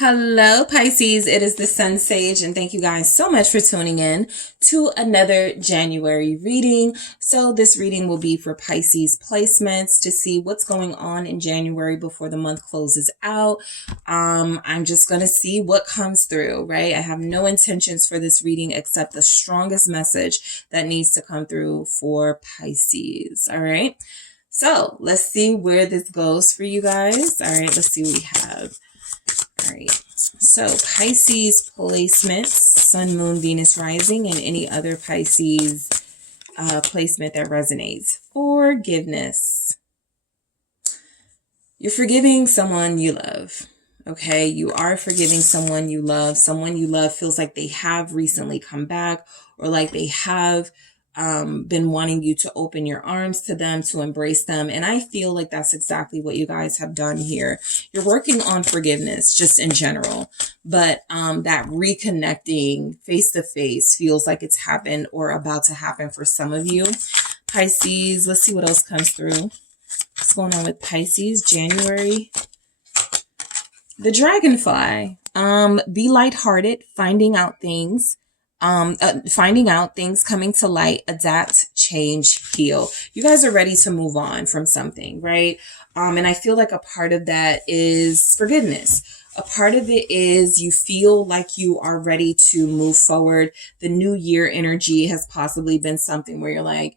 Hello, Pisces. It is the SunSage, and thank you guys so much for tuning in to another January reading. So this reading will be for Pisces placements to see what's going on in January before the month closes out. I'm just going to see what comes through, right? I have no intentions for this reading except the strongest message that needs to come through for Pisces. All right. So let's see where this goes for you guys. All right. Let's see what we have. All right, so Pisces placements, Sun, Moon, Venus, Rising, and any other Pisces placement that resonates. Forgiveness. You're forgiving someone you love, okay? You are forgiving someone you love. Someone you love feels like they have recently come back or like they have been wanting you to open your arms to them, to embrace them. And I feel like that's exactly what you guys have done here. You're working on forgiveness just in general, but that reconnecting face to face feels like it's happened or about to happen for some of you. Pisces, let's see what else comes through. What's going on with Pisces, January? The dragonfly. Be lighthearted, finding out things. Finding out things, coming to light, adapt, change, heal. You guys are ready to move on from something, right? And I feel like a part of that is forgiveness. A part of it is you feel like you are ready to move forward. The new year energy has possibly been something where you're like,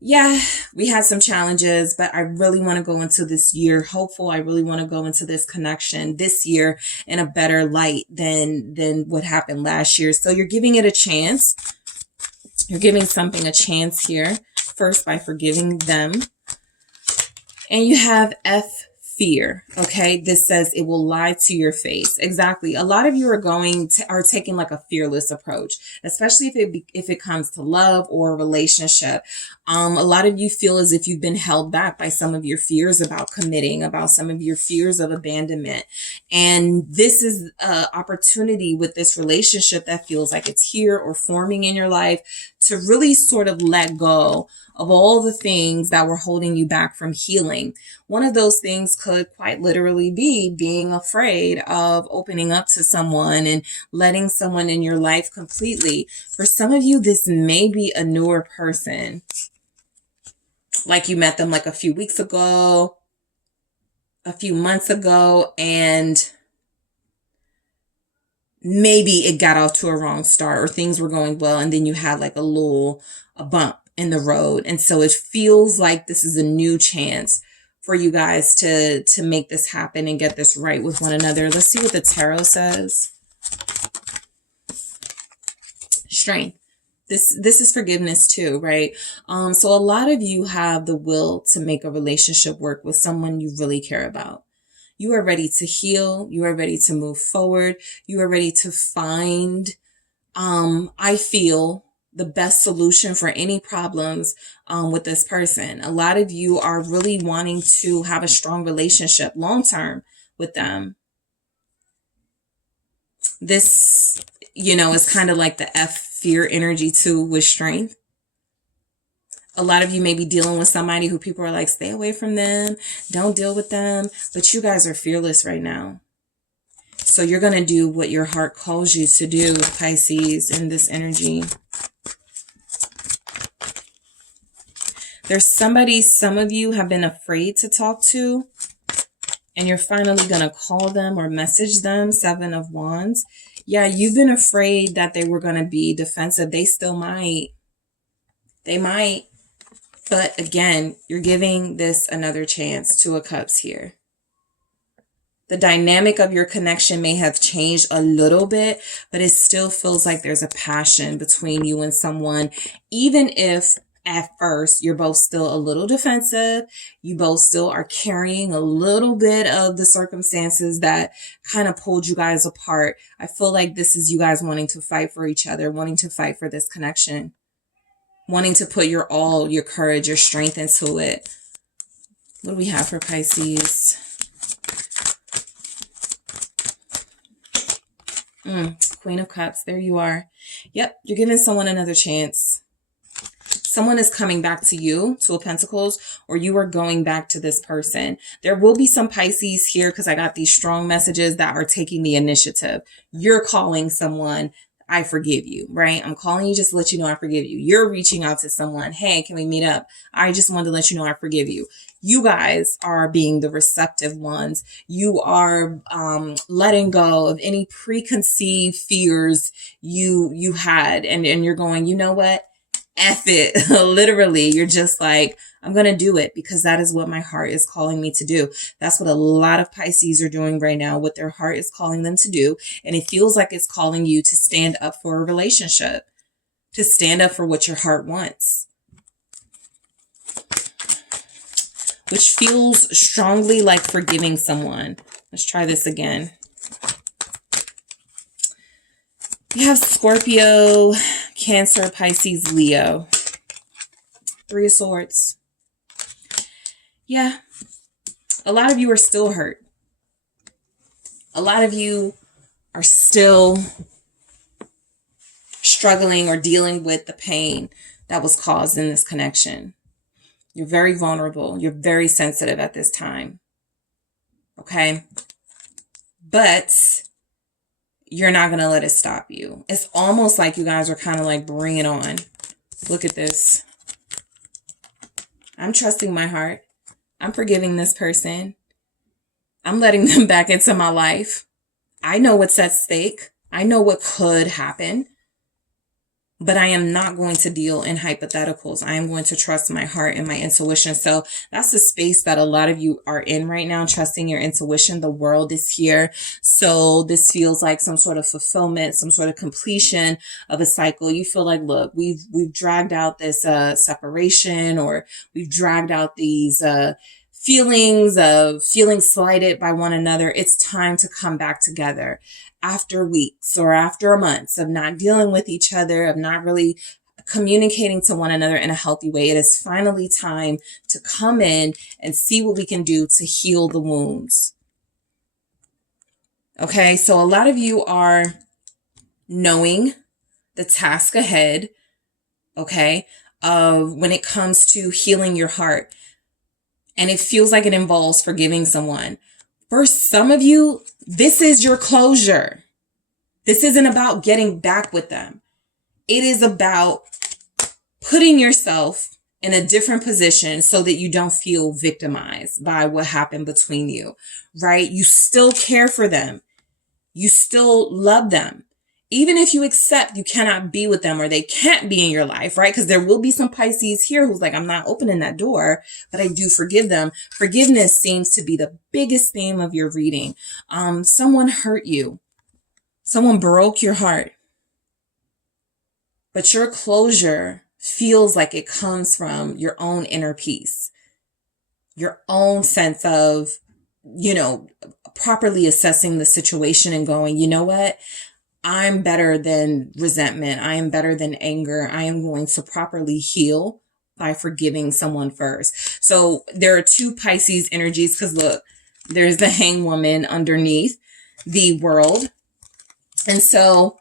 yeah, we had some challenges, but I really want to go into this year hopeful. I really want to go into this connection this year in a better light than what happened last year. So you're giving it a chance. You're giving something a chance here, first by forgiving them. And you have fear. Okay. This says it will lie to your face. Exactly. A lot of you are taking like a fearless approach, especially if it comes to love or a relationship. A lot of you feel as if you've been held back by some of your fears about committing, about some of your fears of abandonment. And this is an opportunity with this relationship that feels like it's here or forming in your life to really sort of let go of all the things that were holding you back from healing. One of those things could quite literally be being afraid of opening up to someone and letting someone in your life completely. For some of you, this may be a newer person. Like you met them like a few weeks ago, a few months ago, and maybe it got off to a wrong start or things were going well, and then you had like a bump in the road. And so it feels like this is a new chance for you guys to make this happen and get this right with one another. Let's see what the tarot says. Strength. This is forgiveness too, right? So a lot of you have the will to make a relationship work with someone you really care about. You are ready to heal. You are ready to move forward. You are ready to find, I feel, the best solution for any problems with this person. A lot of you are really wanting to have a strong relationship long term with them. This, is kind of like the fear energy too with strength. A lot of you may be dealing with somebody who people are like, stay away from them, don't deal with them. But you guys are fearless right now. So you're going to do what your heart calls you to do, Pisces, in this energy. There's somebody some of you have been afraid to talk to, and you're finally going to call them or message them. 7 of Wands. Yeah, you've been afraid that they were going to be defensive. They still might. They might. But again, you're giving this another chance. 2 of Cups here. The dynamic of your connection may have changed a little bit, but it still feels like there's a passion between you and someone, even if at first you're both still a little defensive. You both still are carrying a little bit of the circumstances that kind of pulled you guys apart. I feel like this is you guys wanting to fight for each other, wanting to fight for this connection, wanting to put your all, your courage, your strength into it. What do we have for Pisces? Queen of Cups. There you are. Yep. You're giving someone another chance. Someone is coming back to you, 2 of Pentacles, or you are going back to this person. There will be some Pisces here because I got these strong messages that are taking the initiative. You're calling someone, I forgive you, right? I'm calling you just to let you know I forgive you. You're reaching out to someone, hey, can we meet up? I just wanted to let you know I forgive you. You guys are being the receptive ones. You are letting go of any preconceived fears you had, and you're going, you know what? F it. Literally, you're just like, I'm going to do it because that is what my heart is calling me to do. That's what a lot of Pisces are doing right now, what their heart is calling them to do. And it feels like it's calling you to stand up for a relationship, to stand up for what your heart wants, which feels strongly like forgiving someone. Let's try this again. You have Scorpio, Cancer, Pisces, Leo. Three of Swords. Yeah. A lot of you are still hurt. A lot of you are still struggling or dealing with the pain that was caused in this connection. You're very vulnerable. You're very sensitive at this time. Okay? But you're not going to let it stop you. It's almost like you guys are kind of like, bring it on. Look at this. I'm trusting my heart. I'm forgiving this person. I'm letting them back into my life. I know what's at stake. I know what could happen. But I am not going to deal in hypotheticals. I am going to trust my heart and my intuition. So that's the space that a lot of you are in right now, trusting your intuition. The world is here. So this feels like some sort of fulfillment, some sort of completion of a cycle. You feel like, look, we've dragged out this separation, or we've dragged out these feelings of feeling slighted by one another. It's time to come back together. After weeks or after months of not dealing with each other, of not really communicating to one another in a healthy way, it is finally time to come in and see what we can do to heal the wounds. Okay, so a lot of you are knowing the task ahead, okay, of when it comes to healing your heart. And it feels like it involves forgiving someone. For some of you, this is your closure. This isn't about getting back with them. It is about putting yourself in a different position so that you don't feel victimized by what happened between you, right? You still care for them. You still love them. Even if you accept you cannot be with them or they can't be in your life, right? Because there will be some Pisces here who's like, I'm not opening that door, but I do forgive them. Forgiveness seems to be the biggest theme of your reading. Someone hurt you. Someone broke your heart. But your closure feels like it comes from your own inner peace, your own sense of, properly assessing the situation and going, you know what? I'm better than resentment. I am better than anger. I am going to properly heal by forgiving someone first. So there are two Pisces energies because look, there's the hanged woman underneath the world. And so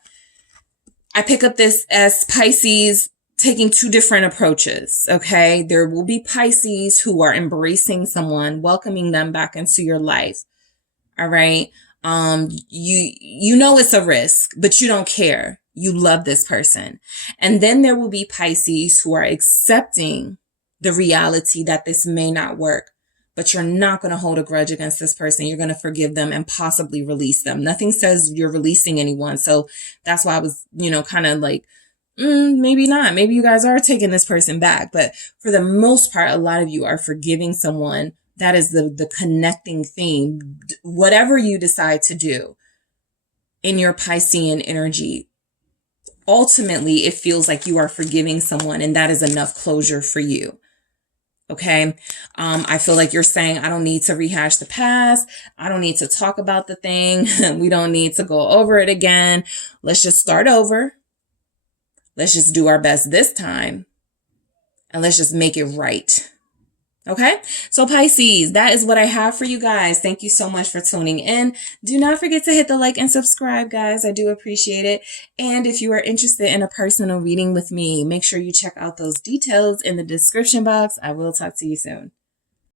I pick up this as Pisces taking two different approaches. Okay. There will be Pisces who are embracing someone, welcoming them back into your life. All right. You know it's a risk, but you don't care. You love this person. And then there will be Pisces who are accepting the reality that this may not work, but you're not going to hold a grudge against this person. You're going to forgive them and possibly release them. Nothing says you're releasing anyone. So that's why I was, kind of like, maybe not. Maybe you guys are taking this person back. But for the most part, a lot of you are forgiving someone. That is the connecting theme. Whatever you decide to do in your Piscean energy, ultimately, it feels like you are forgiving someone, and that is enough closure for you. Okay. I feel like you're saying, I don't need to rehash the past. I don't need to talk about the thing. We don't need to go over it again. Let's just start over. Let's just do our best this time. And let's just make it right. Okay, so Pisces, that is what I have for you guys. Thank you so much for tuning in. Do not forget to hit the like and subscribe, guys. I do appreciate it. And if you are interested in a personal reading with me, make sure you check out those details in the description box. I will talk to you soon.